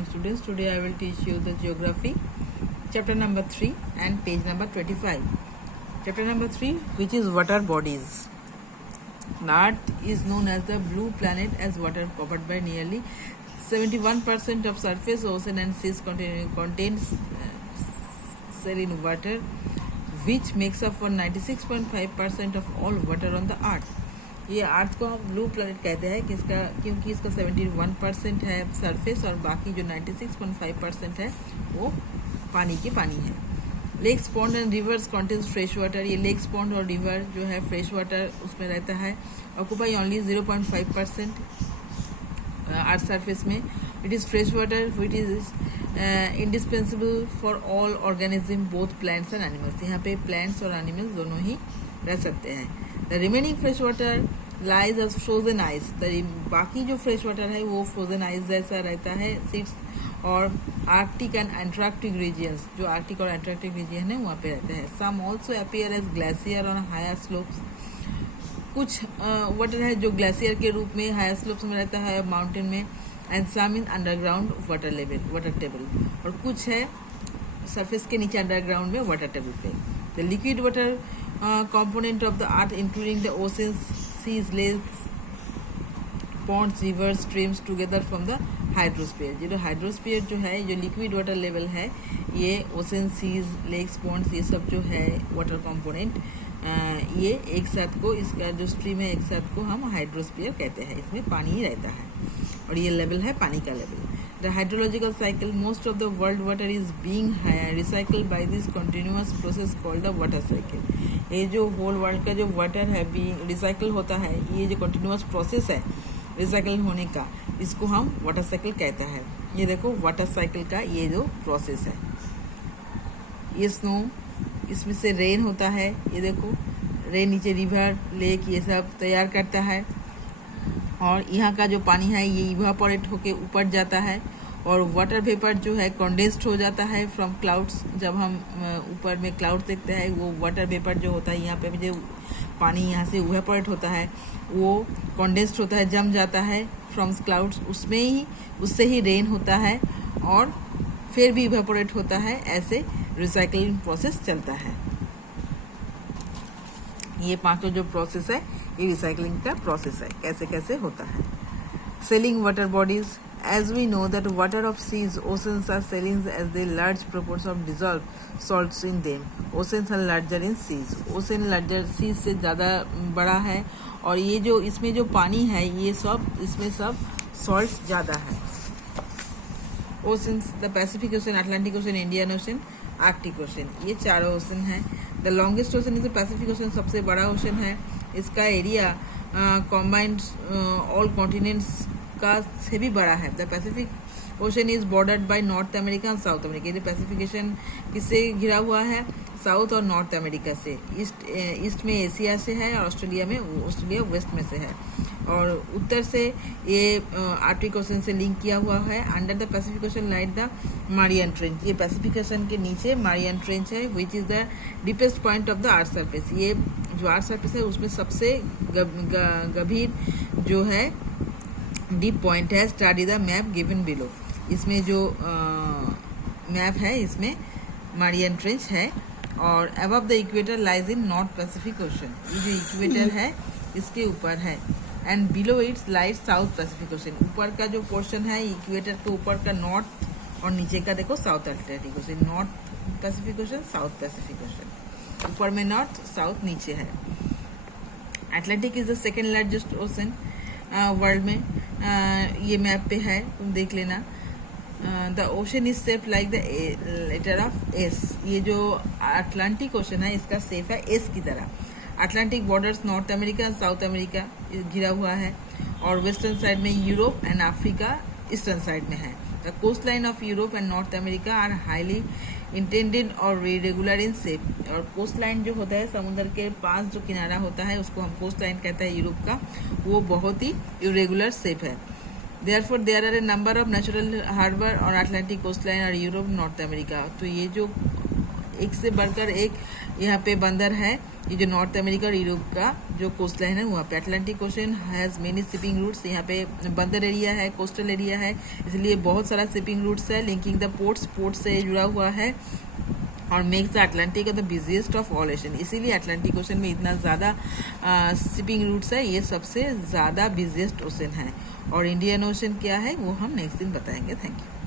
morning students. Today I will teach you the geography chapter number 3 and page number 25. Chapter number 3, which is water bodies. The earth is known as the blue planet as water covered by nearly 71% of surface, ocean and seas contains saline water, which makes up for 96.5% of all water on the earth. ये अर्थ को हम blue planet कहते हैं क्योंकि इसका 71% है surface और बाकी जो 96.5% है वो पानी है. Lakes pond and rivers contains fresh water. ये लेक्स पॉन्ड और रिवर जो है फ्रेश वाटर उसमें रहता है. ऑक्यूपाई ओनली 0.5% अर्थ सरफेस में. It is fresh water which is indispensable for all organism both plants and animals. यहाँ पे प्लांट्स और एनिमल्स दोनों ही रह सकते हैं. The remaining fresh water lies as frozen ice. बाकी जो फ्रेश वाटर है वो फ्रोजन आइस जैसा रहता है. सीड्स और आर्कटिक एंड एंटार्क्टिक रीजियंस, जो आर्कटिक और एंटार्क्टिक रीजियन है वहाँ पे रहते हैं. Some also appear as glacier on higher slopes. कुछ वाटर है जो ग्लेशियर के रूप में हायर स्लोप्स में रहता है माउंटेन में. And some in underground water table. और कुछ है सरफेस के नीचे अंडरग्राउंड में वाटर टेबल पे. The liquid water component of the earth including the oceans, seas, lakes, ponds, rivers, streams together from the hydrosphere. जो हाइड्रोस्फीयर जो है, जो लिक्विड वाटर लेवल है, ये ओशन, सीज, लेक्स, पॉन्ड्स, ये सब जो है वाटर कंपोनेंट, ये एक साथ को, इसका जो स्ट्रीम है एक साथ को हम हाइड्रोस्फीयर कहते हैं. इसमें पानी ही रहता है और ये लेवल है पानी का level. The hydrological cycle, most of the world water is being recycled by this continuous process called the water cycle. ये जो होल वर्ल्ड का जो वाटर है बीइंग रिसाइकल होता है, ये जो कंटिन्यूस प्रोसेस है रिसाइकल होने का, इसको हम वाटर साइकिल कहता है. ये देखो वाटर साइकिल का ये जो प्रोसेस है. ये स्नो, इसमें से रेन होता है. ये देखो रेन नीचे रिवर, लेक ये सब तैयार करता है. और यहाँ का जो पानी है ये इवापोरेट होके ऊपर जाता है और वाटर वेपर जो है कंडेंस्ड हो जाता है फ्रॉम क्लाउड्स. जब हम ऊपर में क्लाउड देखते हैं वो वाटर वेपर जो होता है, यहाँ पे जो पानी यहाँ से इवापोरेट होता है वो कंडेंस्ड होता है, जम जाता है फ्रॉम क्लाउड्स. उससे ही रेन होता है और फिर भी इवापोरेट होता है. ऐसे रिसाइकलिंग प्रोसेस चलता है. ये पांचों जो प्रोसेस है ये रिसाइकलिंग का प्रोसेस है. कैसे कैसे होता है. Selling water bodies. As we know that water of seas, oceans are saline as they large proportion of dissolved salts in them. Oceans are larger in seas. Ocean larger seas से ज़्यादा बड़ा है और ये जो इसमें जो पानी है ये सब इसमें सब सॉल्ट ज़्यादा है. Oceans, the Pacific Ocean, Atlantic Ocean, Indian Ocean, Arctic Ocean, ये चारों ओशन हैं. The longest ocean is the Pacific Ocean. सबसे बड़ा ओशन है. इसका एरिया कॉम्बाइंड ऑल कॉन्टिनेंट्स का से भी बड़ा है. The Pacific Ocean is bordered by North America and South America. ये पैसिफिकेशन किससे घिरा हुआ है? साउथ और नॉर्थ अमेरिका से. ईस्ट में एशिया से है और ऑस्ट्रेलिया वेस्ट में से है. और उत्तर से ये आर्कटिक ओशन से लिंक किया हुआ है. Under the Pacific ocean light the Marian trench. ये पैसिफिक ओशन के नीचे मारियन ट्रेंच है which is the deepest point of the earth surface. ये जो अर्थ सरफेस है उसमें सबसे गंभीर जो है डीप पॉइंट है. Study the map given below. इसमें जो मैप है इसमें मारियन ट्रेंच है. और above the equator lies in north Pacific ocean. ये जो इक्वेटर है इसके ऊपर है. And below its light south Pacific Ocean. ऊपर का जो पोर्शन है इक्वेटर के ऊपर का नॉर्थ और नीचे का देखो South Atlantic Ocean. North Pacific Ocean, South Pacific Ocean. ऊपर में नॉर्थ, साउथ नीचे है. Atlantic is the second largest ocean world में. ये मैप पे है, तुम देख लेना. The ocean is shape like the letter of S. ये जो अटलांटिक ओशन है इसका सेफ है एस की तरह. Atlantic borders North America and South America घिरा हुआ है और वेस्टर्न साइड में Europe and Africa eastern side में है. The coast line of Europe and North America are highly indented और रेगुलर इन शेप. और कोस्ट लाइन जो होता है समुद्र के पास जो किनारा होता है उसको हम कोस्ट लाइन कहते हैं यूरोप का, वो बहुत ही इरेगुलर शेप है. Therefore there are a number of natural harbour और अटलांटिक कोस्ट लाइन और यूरोप नॉर्थ अमेरिका. तो ये जो एक से बढ़कर एक यहाँ पे बंदर है। ये जो नॉर्थ अमेरिका और यूरोप का जो कोस्ट लाइन है वहाँ पे Atlantic Ocean has many shipping routes. यहाँ पे बंदर एरिया है, कोस्टल एरिया है, इसलिए बहुत सारा शिपिंग रूट्स है। लिंकिंग द पोर्ट्स, पोर्ट से जुड़ा हुआ है और makes the Atlantic the busiest of all ocean. इसीलिए अटलांटिक ओशन में इतना ज़्यादा शिपिंग रूट्स है, ये सबसे ज़्यादा बिजिएस्ट ओशन है। और इंडियन ओशन क्या है वो हम नेक्स्ट दिन बताएंगे। Thank you.